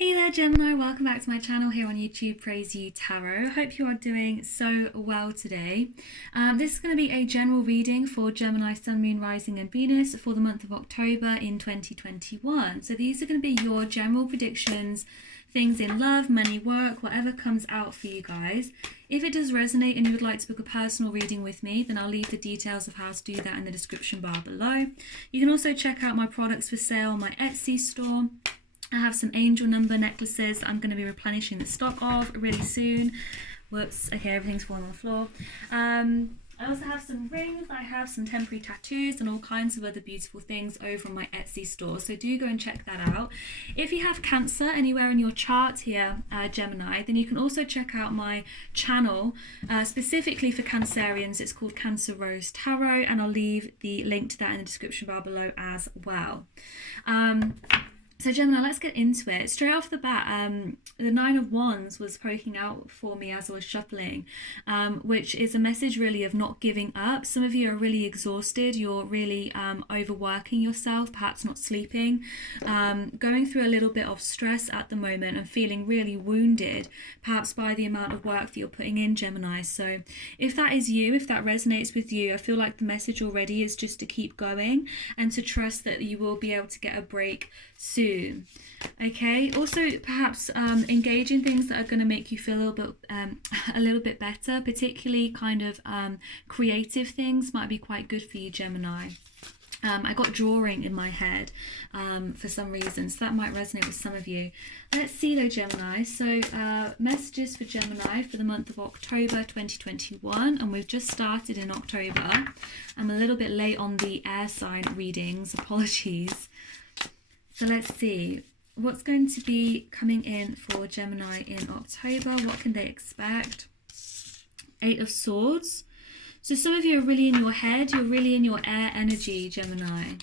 Hey there Gemini, welcome back to my channel here on YouTube, Praise You Tarot. Hope you are doing so well today. This is going to be a general reading for Gemini, Sun, Moon, Rising and Venus for the month of October in 2021. So these are going to be your general predictions, things in love, money, work, whatever comes out for you guys. If it does resonate and you would like to book a personal reading with me, then I'll leave the details of how to do that in the description bar below. You can also check out my products for sale on my Etsy store. I have some angel number necklaces that I'm going to be replenishing the stock of really soon. Whoops, okay, everything's falling on the floor. I also have some rings, I have some temporary tattoos and all kinds of other beautiful things over on my Etsy store, so do go and check that out. If you have Cancer anywhere in your chart here, Gemini, then you can also check out my channel specifically for Cancerians. It's called Cancer Rose Tarot, and I'll leave the link to that in the description bar below as well. So Gemini, let's get into it. Straight off the bat, the Nine of Wands was poking out for me as I was shuffling, which is a message really of not giving up. Some of you are really exhausted. You're really overworking yourself, perhaps not sleeping, going through a little bit of stress at the moment and feeling really wounded, perhaps by the amount of work that you're putting in, Gemini. So if that is you, if that resonates with you, I feel like the message already is just to keep going and to trust that you will be able to get a break soon. Okay, also perhaps engage in things that are going to make you feel a little bit better, particularly kind of creative things might be quite good for you, Gemini. I got drawing in my head for some reason, so that might resonate with some of you. Let's see though, Gemini. So messages for Gemini for the month of October 2021, and we've just started in October. I'm a little bit late on the air sign readings, apologies. So let's see what's going to be coming in for Gemini in October. What can they expect? Eight of Swords. So some of you are really in your head. You're really in your air energy, Gemini,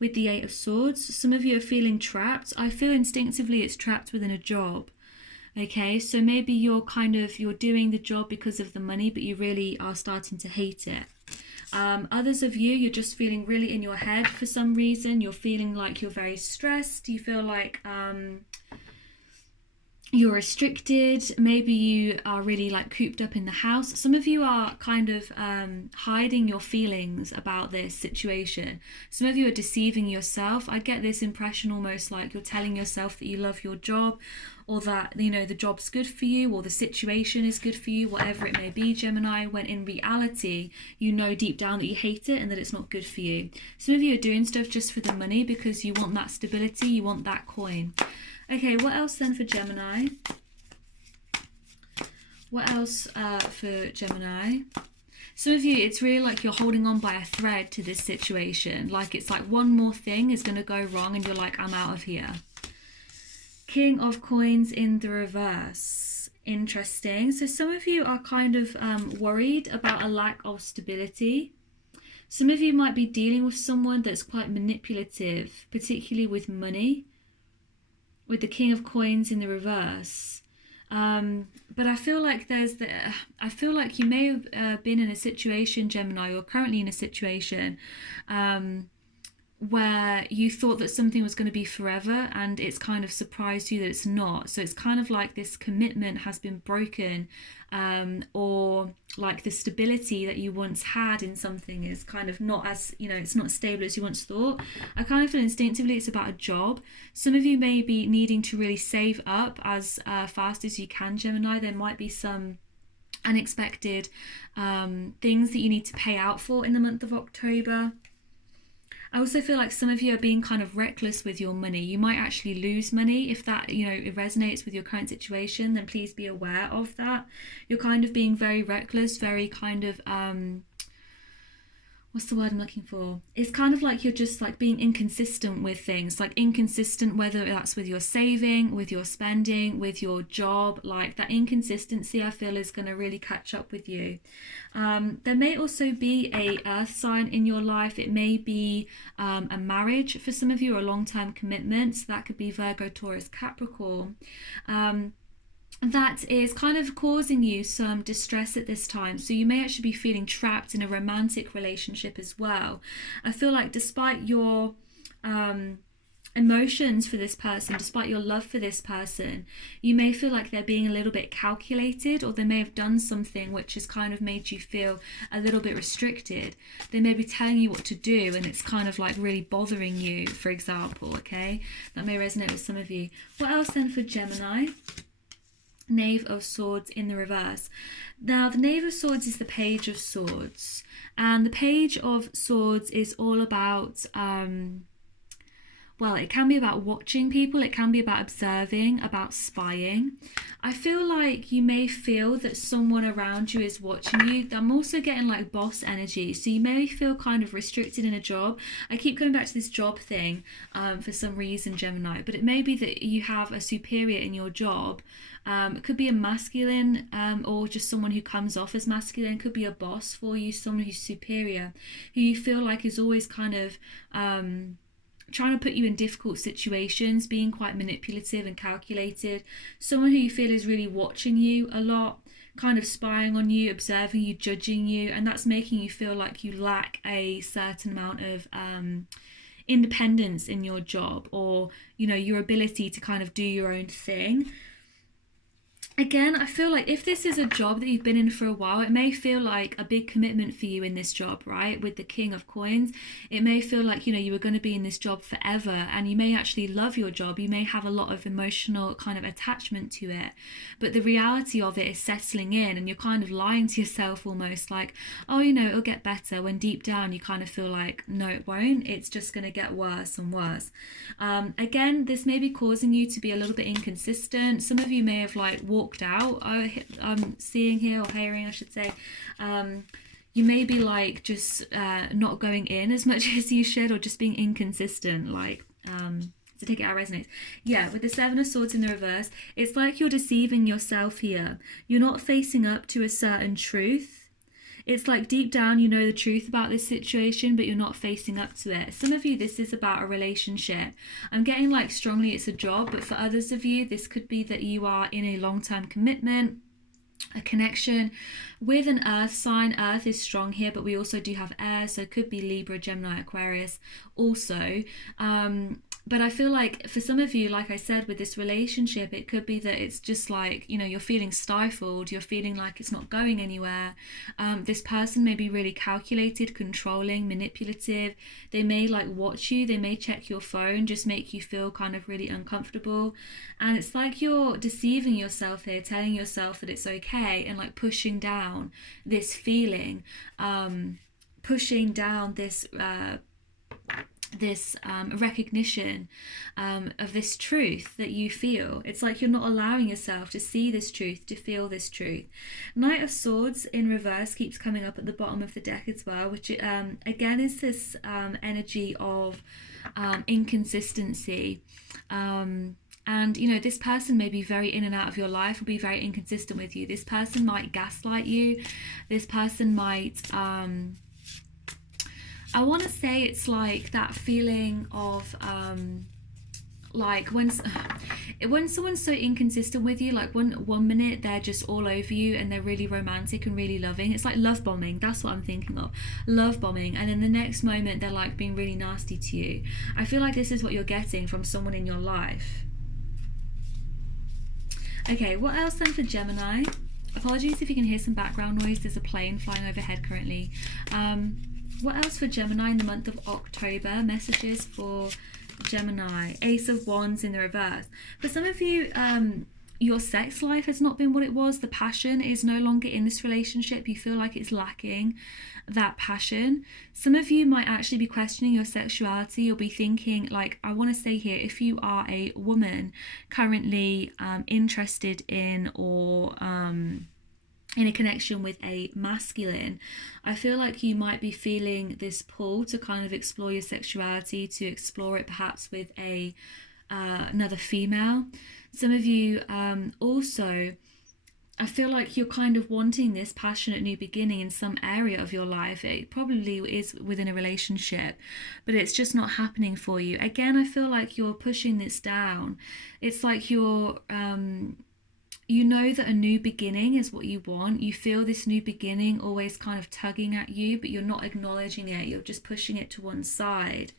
with the Eight of Swords. Some of you are feeling trapped. I feel instinctively it's trapped within a job. Okay, so maybe you're doing the job because of the money, but you really are starting to hate it. Others of you, you're just feeling really in your head for some reason. You're feeling like you're very stressed. You feel like you're restricted. Maybe you are really like cooped up in the house. Some of you are kind of hiding your feelings about this situation. Some of you are deceiving yourself. I get this impression almost like you're telling yourself that you love your job, or that, you know, the job's good for you, or the situation is good for you, whatever it may be, Gemini, when in reality, you know deep down that you hate it and that it's not good for you. Some of you are doing stuff just for the money because you want that stability, you want that coin. Okay, what else then for Gemini? What else for Gemini? Some of you, it's really like you're holding on by a thread to this situation. Like it's like one more thing is going to go wrong and you're like, I'm out of here. King of Coins in the reverse. Interesting. So some of you are kind of worried about a lack of stability. Some of you might be dealing with someone that's quite manipulative, particularly with money, with the King of Coins in the reverse. But I feel like I feel like you may have been in a situation, Gemini, or currently in a situation where you thought that something was going to be forever, and it's kind of surprised you that it's not. So it's kind of like this commitment has been broken, or like the stability that you once had in something is kind of not as, you know, it's not stable as you once thought. I kind of feel instinctively it's about a job. Some of you may be needing to really save up as fast as you can, Gemini. There might be some unexpected things that you need to pay out for in the month of October. I also feel like some of you are being kind of reckless with your money. You might actually lose money. If that, you know, it resonates with your current situation, then please be aware of that. You're kind of being very reckless, very kind of, what's the word I'm looking for? It's kind of like you're just like being inconsistent with things, like inconsistent, whether that's with your saving, with your spending, with your job. Like that inconsistency I feel is going to really catch up with you. There may also be a earth sign in your life. It may be a marriage for some of you, or a long-term commitment. So that could be Virgo, Taurus, Capricorn. That is kind of causing you some distress at this time. So you may actually be feeling trapped in a romantic relationship as well. I feel like despite your emotions for this person, despite your love for this person, you may feel like they're being a little bit calculated, or they may have done something which has kind of made you feel a little bit restricted. They may be telling you what to do and it's kind of like really bothering you, for example. Okay, that may resonate with some of you. What else then for Gemini? Knave of Swords in the reverse. Now, the Knave of Swords is the Page of Swords, and the Page of Swords is all about well, it can be about watching people, it can be about observing, about spying. I feel like you may feel that someone around you is watching you. I'm also getting like boss energy, so you may feel kind of restricted in a job. I keep going back to this job thing for some reason, Gemini, but it may be that you have a superior in your job. It could be a masculine or just someone who comes off as masculine. It could be a boss for you, someone who's superior, who you feel like is always kind of trying to put you in difficult situations, being quite manipulative and calculated. Someone who you feel is really watching you a lot, kind of spying on you, observing you, judging you, and that's making you feel like you lack a certain amount of independence in your job, or you know, your ability to kind of do your own thing. Again, I feel like if this is a job that you've been in for a while, it may feel like a big commitment for you in this job, right? With the King of Coins, it may feel like, you know, you were going to be in this job forever, and you may actually love your job. You may have a lot of emotional kind of attachment to it, but the reality of it is settling in, and you're kind of lying to yourself almost like, oh, you know, it'll get better, when deep down you kind of feel like, no, it won't. It's just going to get worse and worse. Again, this may be causing you to be a little bit inconsistent. Some of you may have like walked out. I'm seeing here, or hearing I should say, you may be like just not going in as much as you should, or just being inconsistent, like to take it out resonates. Yeah, with the Seven of Swords in the reverse, it's like you're deceiving yourself here. You're not facing up to a certain truth. It's like deep down you know the truth about this situation, but you're not facing up to it. Some of you, this is about a relationship. I'm getting like strongly it's a job, but for others of you, this could be that you are in a long-term commitment, a connection with an earth sign. Earth is strong here, but we also do have air, so it could be Libra, Gemini, Aquarius also. But I feel like for some of you, like I said, with this relationship, it could be that it's just like, you know, you're feeling stifled, you're feeling like it's not going anywhere. This person may be really calculated, controlling, manipulative. They may like watch you, they may check your phone, just make you feel kind of really uncomfortable. And it's like you're deceiving yourself here, telling yourself that it's okay, and like pushing down this feeling, pushing down this recognition of this truth that you feel. It's like you're not allowing yourself to see this truth, to feel this truth. Knight of Swords in reverse keeps coming up at the bottom of the deck as well, which again is this energy of inconsistency. And you know, this person may be very in and out of your life, will be very inconsistent with you. This person might gaslight you. This person might I want to say it's like that feeling of like when someone's so inconsistent with you, like one minute they're just all over you and they're really romantic and really loving. It's like love bombing. That's what I'm thinking of, love bombing. And then the next moment they're like being really nasty to you. I feel like this is what you're getting from someone in your life. Okay, what else then for Gemini? Apologies if you can hear some background noise. There's a plane flying overhead currently. What else for Gemini in the month of October? Messages for Gemini. Ace of Wands in the reverse. For some of you, your sex life has not been what it was. The passion is no longer in this relationship. You feel like it's lacking that passion. Some of you might actually be questioning your sexuality. You'll be thinking, like, I want to say here, if you are a woman currently interested in or in a connection with a masculine, I feel like you might be feeling this pull to kind of explore your sexuality, to explore it perhaps with a another female. Some of you also, I feel like you're kind of wanting this passionate new beginning in some area of your life. It probably is within a relationship, but it's just not happening for you. Again, I feel like you're pushing this down. It's like you're you know that a new beginning is what you want. You feel this new beginning always kind of tugging at you, but you're not acknowledging it. You're just pushing it to one side.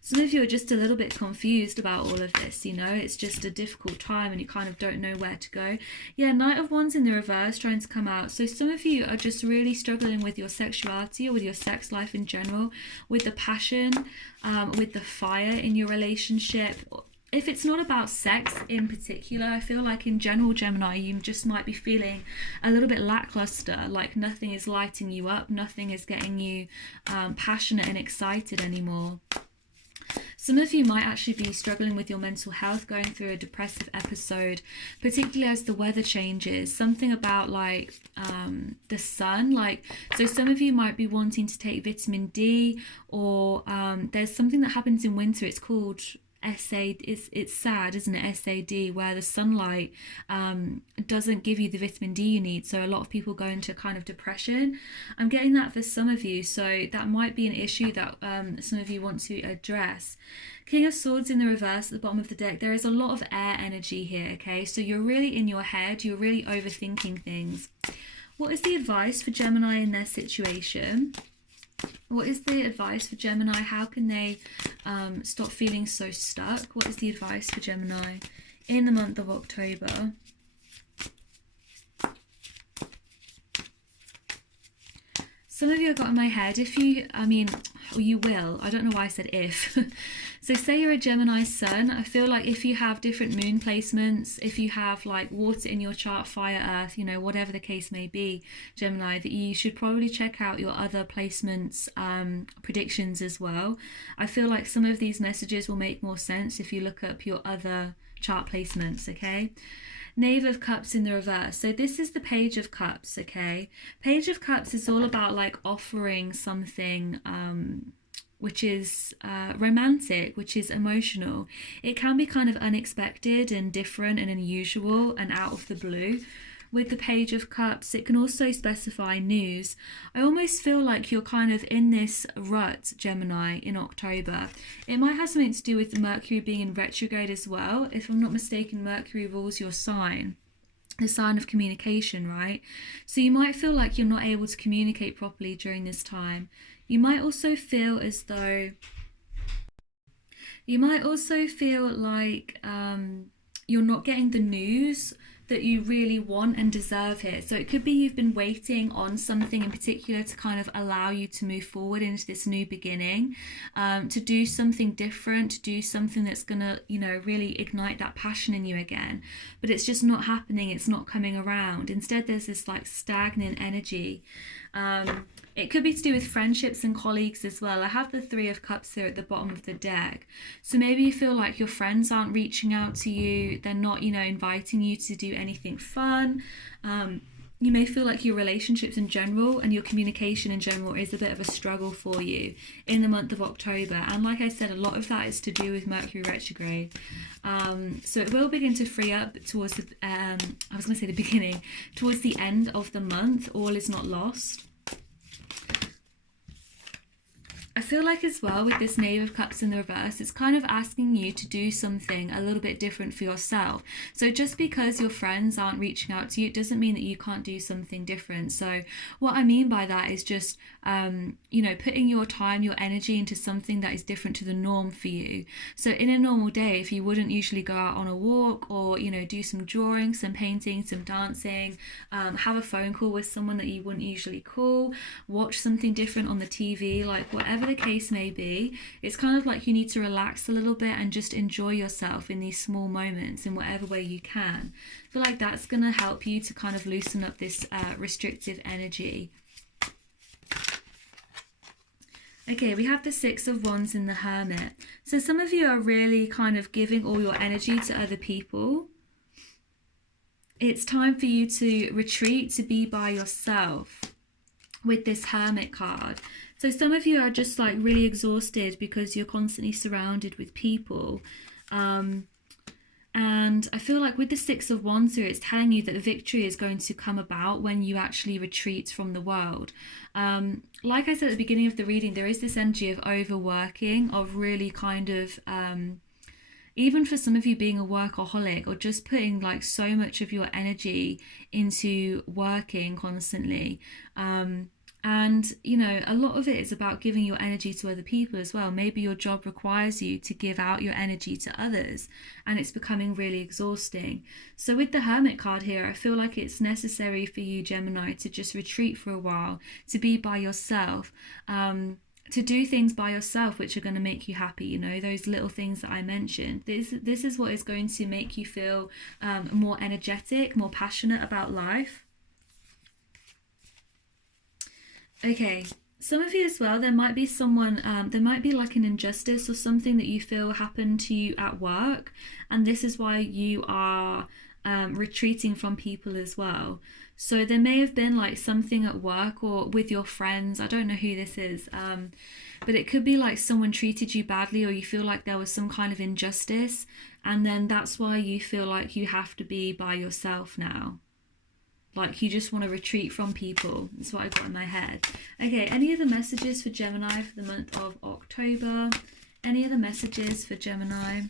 Some of you are just a little bit confused about all of this, you know, it's just a difficult time and you kind of don't know where to go. Yeah, Knight of Wands in the reverse trying to come out. So some of you are just really struggling with your sexuality or with your sex life in general, with the passion, with the fire in your relationship. If it's not about sex in particular, I feel like in general, Gemini, you just might be feeling a little bit lackluster, like nothing is lighting you up, nothing is getting you passionate and excited anymore. Some of you might actually be struggling with your mental health, going through a depressive episode, particularly as the weather changes. Something about like the sun, like, so some of you might be wanting to take vitamin D, or there's something that happens in winter, it's called it's sad, isn't it, SAD, where the sunlight doesn't give you the vitamin D you need, so a lot of people go into kind of depression. I'm getting that for some of you, so that might be an issue that some of you want to address. King of Swords in the reverse at the bottom of the deck. There is a lot of air energy here, okay, so you're really in your head, you're really overthinking things. What is the advice for Gemini in their situation? What is the advice for Gemini? How can they stop feeling so stuck? What is the advice for Gemini in the month of October? Some of you have got in my head, if you, I mean, you will, I don't know why I said if. So say you're a Gemini sun, I feel like if you have different moon placements, if you have like water in your chart, fire, earth, you know, whatever the case may be, Gemini, that you should probably check out your other placements, predictions as well. I feel like some of these messages will make more sense if you look up your other chart placements, okay? Knave of Cups in the reverse. So this is the Page of Cups, okay? Page of Cups is all about like offering something which is romantic, which is emotional. It can be kind of unexpected and different and unusual and out of the blue. With the Page of Cups, it can also specify news. I almost feel like you're kind of in this rut, Gemini, in October. It might have something to do with Mercury being in retrograde as well. If I'm not mistaken, Mercury rules your sign, the sign of communication, right? So you might feel like you're not able to communicate properly during this time. You might also feel as though you're not getting the news that you really want and deserve here. So it could be you've been waiting on something in particular to kind of allow you to move forward into this new beginning, to do something different, to do something that's gonna, you know, really ignite that passion in you again. But it's just not happening, it's not coming around. Instead, there's this like stagnant energy. It could be to do with friendships and colleagues as well. I have the Three of Cups here at the bottom of the deck. So maybe you feel like your friends aren't reaching out to you. They're not, you know, inviting you to do anything fun. You may feel like your relationships in general and your communication in general is a bit of a struggle for you in the month of October. And like I said, a lot of that is to do with Mercury retrograde. So it will begin to free up towards the, I was going to say the beginning, towards the end of the month. All is not lost. I feel like as well with this Knave of Cups in the reverse, it's kind of asking you to do something a little bit different for yourself. So just because your friends aren't reaching out to you, it doesn't mean that you can't do something different. So what I mean by that is just, you know, putting your time, your energy into something that is different to the norm for you. So in a normal day, if you wouldn't usually go out on a walk or, you know, do some drawing, some painting, some dancing, have a phone call with someone that you wouldn't usually call, watch something different on the TV, like whatever the case may be, it's kind of like you need to relax a little bit and just enjoy yourself in these small moments in whatever way you can. I feel like that's going to help you to kind of loosen up this restrictive energy. Okay, we have the Six of Wands in the Hermit. So some of you are really kind of giving all your energy to other people. It's time for you to retreat, to be by yourself with this Hermit card. So some of you are just like really exhausted because you're constantly surrounded with people. And I feel like with the Six of Wands here, it's telling you that the victory is going to come about when you actually retreat from the world. Like I said at the beginning of the reading, there is this energy of overworking, of really kind of, even for some of you being a workaholic or just putting like so much of your energy into working constantly. And, you know, a lot of it is about giving your energy to other people as well. Maybe your job requires you to give out your energy to others, and it's becoming really exhausting. So with the Hermit card here, I feel like it's necessary for you, Gemini, to just retreat for a while, to be by yourself, to do things by yourself which are going to make you happy, you know, those little things that I mentioned. This is what is going to make you feel more energetic, more passionate about life. Okay, some of you as well, there might be someone, there might be like an injustice or something that you feel happened to you at work, and this is why you are retreating from people as well. So there may have been like something at work or with your friends, I don't know who this is, but it could be like someone treated you badly, or you feel like there was some kind of injustice, and then that's why you feel like you have to be by yourself now. Like you just want to retreat from people. That's what I got in my head. Okay, any other messages for Gemini for the month of October? Any other messages for Gemini?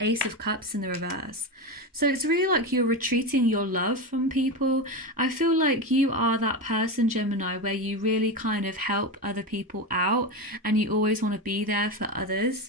Ace of Cups in the reverse. So it's really like you're retreating your love from people. I feel like you are that person, Gemini, where you really kind of help other people out, and you always want to be there for others.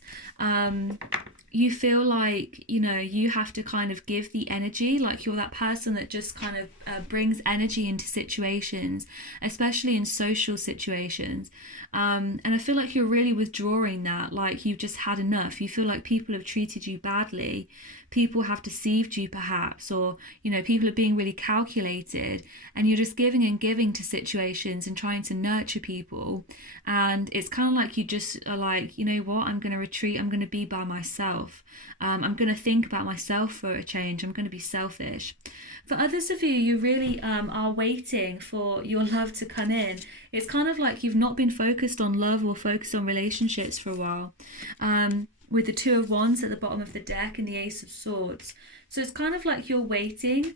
You feel like, you know, you have to kind of give the energy, like you're that person that just kind of brings energy into situations, especially in social situations. And I feel like you're really withdrawing that, like you've just had enough. You feel like people have treated you badly, people have deceived you perhaps, or, you know, people are being really calculated, and you're just giving and giving to situations and trying to nurture people. And it's kind of like you just are like, you know what, I'm going to retreat, I'm going to be by myself. I'm going to think about myself for a change. I'm going to be selfish. For others of you, you really are waiting for your love to come in. It's kind of like you've not been focused on love or focused on relationships for a while. With the Two of Wands at the bottom of the deck and the Ace of Swords. So it's kind of like you're waiting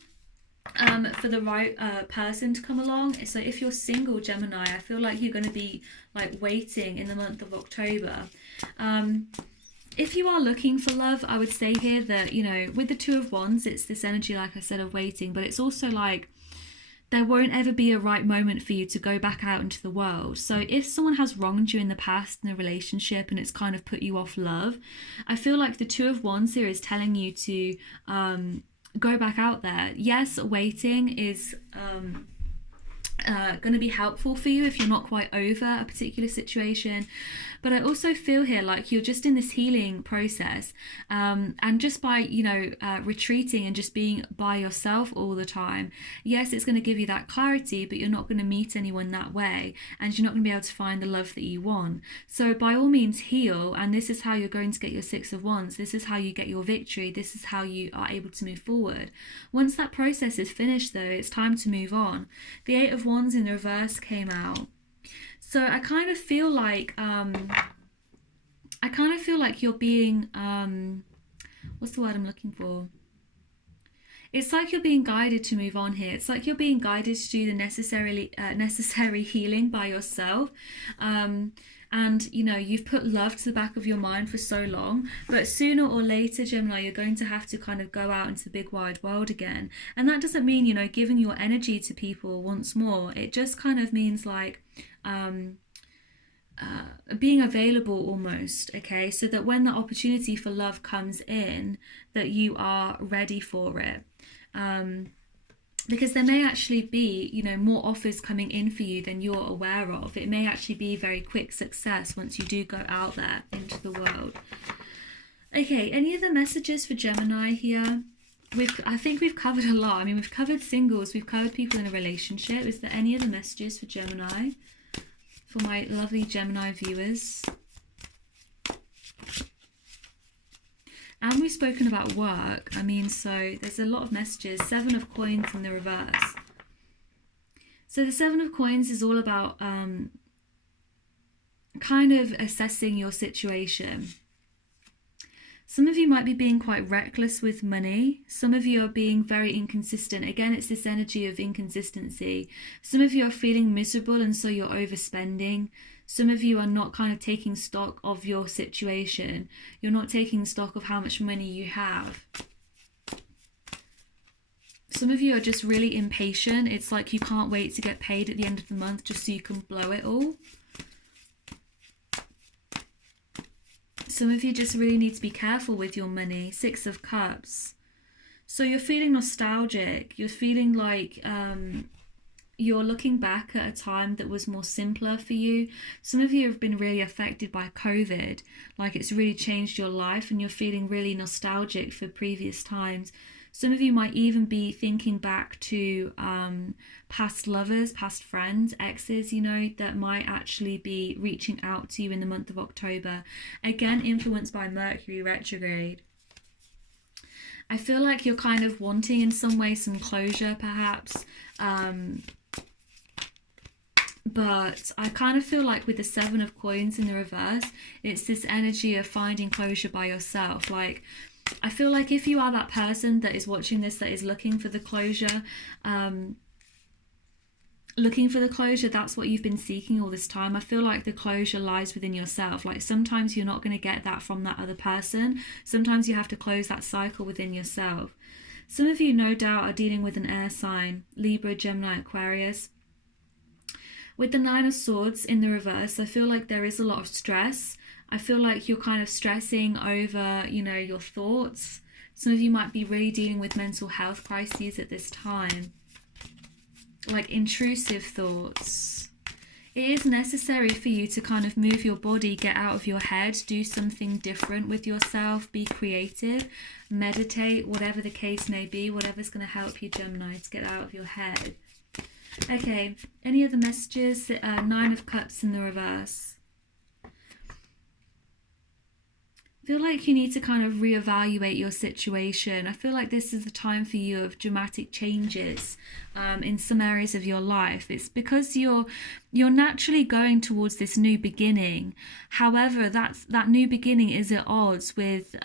for the right person to come along. So if you're single, Gemini, I feel like you're going to be like waiting in the month of October. If you are looking for love, I would say here that, you know, with the Two of Wands, it's this energy, like I said, of waiting, but it's also like there won't ever be a right moment for you to go back out into the world. So if someone has wronged you in the past in a relationship and it's kind of put you off love, I feel like the Two of Wands here is telling you to go back out there. Yes, waiting is going to be helpful for you if you're not quite over a particular situation, but I also feel here like you're just in this healing process, and just by, you know, retreating and just being by yourself all the time, yes, it's going to give you that clarity, but you're not going to meet anyone that way, and you're not going to be able to find the love that you want. So by all means heal, and this is how you're going to get your Six of Wands. This is how you get your victory. This is how you are able to move forward. Once that process is finished though, it's time to move on. The Eight of Wands in the reverse came out. So I kind of feel like you're being what's the word I'm looking for? It's like you're being guided to move on here. It's like you're being guided to do the necessary healing by yourself. And, you know, you've put love to the back of your mind for so long, but sooner or later, Gemini, you're going to have to kind of go out into the big wide world again. And that doesn't mean, you know, giving your energy to people once more. It just kind of means like being available almost, okay? So that when the opportunity for love comes in, that you are ready for it. Because there may actually be, you know, more offers coming in for you than you're aware of. It may actually be very quick success once you do go out there into the world. Okay, any other messages for Gemini here? I think we've covered a lot. I mean, we've covered singles, we've covered people in a relationship. Is there any other messages for Gemini? For my lovely Gemini viewers? And we've spoken about work. I mean, so there's a lot of messages. Seven of Coins in the reverse. So the Seven of Coins is all about kind of assessing your situation. Some of you might be being quite reckless with money. Some of you are being very inconsistent. Again, it's this energy of inconsistency. Some of you are feeling miserable and so you're overspending. Some of you are not kind of taking stock of your situation. You're not taking stock of how much money you have. Some of you are just really impatient. It's like you can't wait to get paid at the end of the month just so you can blow it all. Some of you just really need to be careful with your money. 6 of Cups. So you're feeling nostalgic. You're feeling like you're looking back at a time that was more simpler for you. Some of you have been really affected by COVID. Like it's really changed your life and you're feeling really nostalgic for previous times. Some of you might even be thinking back to past lovers, past friends, exes, you know, that might actually be reaching out to you in the month of October. Again, influenced by Mercury retrograde. I feel like you're kind of wanting in some way some closure perhaps. But I kind of feel like with the 7 of Coins in the reverse, it's this energy of finding closure by yourself. Like, I feel like if you are that person that is watching this, that is looking for the closure, that's what you've been seeking all this time. I feel like the closure lies within yourself. Like sometimes you're not going to get that from that other person. Sometimes you have to close that cycle within yourself. Some of you no doubt are dealing with an air sign, Libra, Gemini, Aquarius. With the 9 of Swords in the reverse, I feel like there is a lot of stress. I feel like you're kind of stressing over, you know, your thoughts. Some of you might be really dealing with mental health crises at this time. Like intrusive thoughts. It is necessary for you to kind of move your body, get out of your head, do something different with yourself, be creative, meditate, whatever the case may be, whatever's going to help you, Gemini, to get out of your head. Okay, any other messages? 9 of Cups in the reverse. I feel like you need to kind of reevaluate your situation. I feel like this is the time for you of dramatic changes in some areas of your life. It's because you're naturally going towards this new beginning. However, that new beginning is at odds with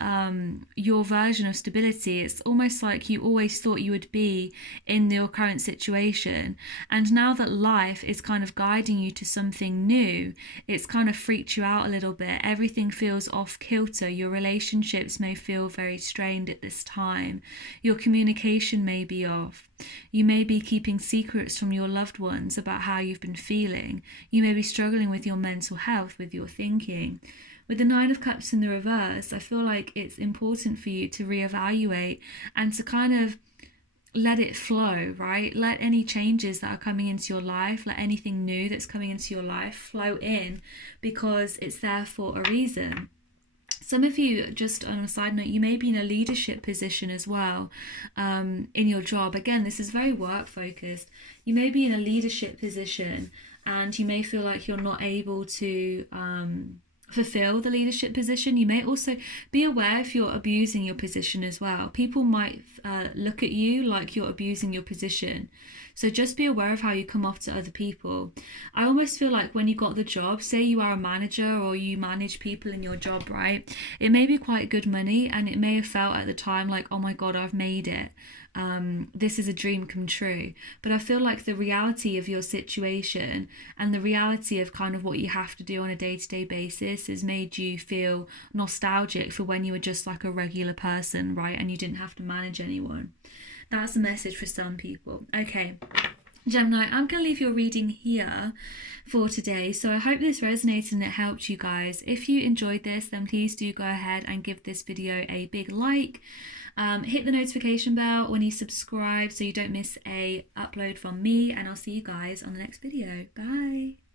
your version of stability. It's almost like you always thought you would be in your current situation. And now that life is kind of guiding you to something new, it's kind of freaked you out a little bit. Everything feels off kilter. Your relationships may feel very strained at this time. Your communication may be off. You may be keeping secrets from your loved ones about how you've been feeling. You may be struggling with your mental health, with your thinking. With the 9 of Cups in the reverse, I feel like it's important for you to reevaluate and to kind of let it flow, right? Let any changes that are coming into your life, let anything new that's coming into your life flow in, because it's there for a reason. Some of you, just on a side note, you may be in a leadership position as well in your job. Again, this is very work focused. You may be in a leadership position and you may feel like you're not able to fulfill the leadership position. You may also be aware if you're abusing your position as well. People might look at you like you're abusing your position. So just be aware of how you come off to other people. I almost feel like when you got the job, say you are a manager or you manage people in your job, right? It may be quite good money and it may have felt at the time like, oh my God, I've made it. This is a dream come true. But I feel like the reality of your situation and the reality of kind of what you have to do on a day-to-day basis has made you feel nostalgic for when you were just like a regular person, right? And you didn't have to manage anyone. That's a message for some people. Okay, Gemini, I'm going to leave your reading here for today. So I hope this resonated and it helped you guys. If you enjoyed this, then please do go ahead and give this video a big like. Hit the notification bell when you subscribe so you don't miss a upload from me, and I'll see you guys on the next video. Bye.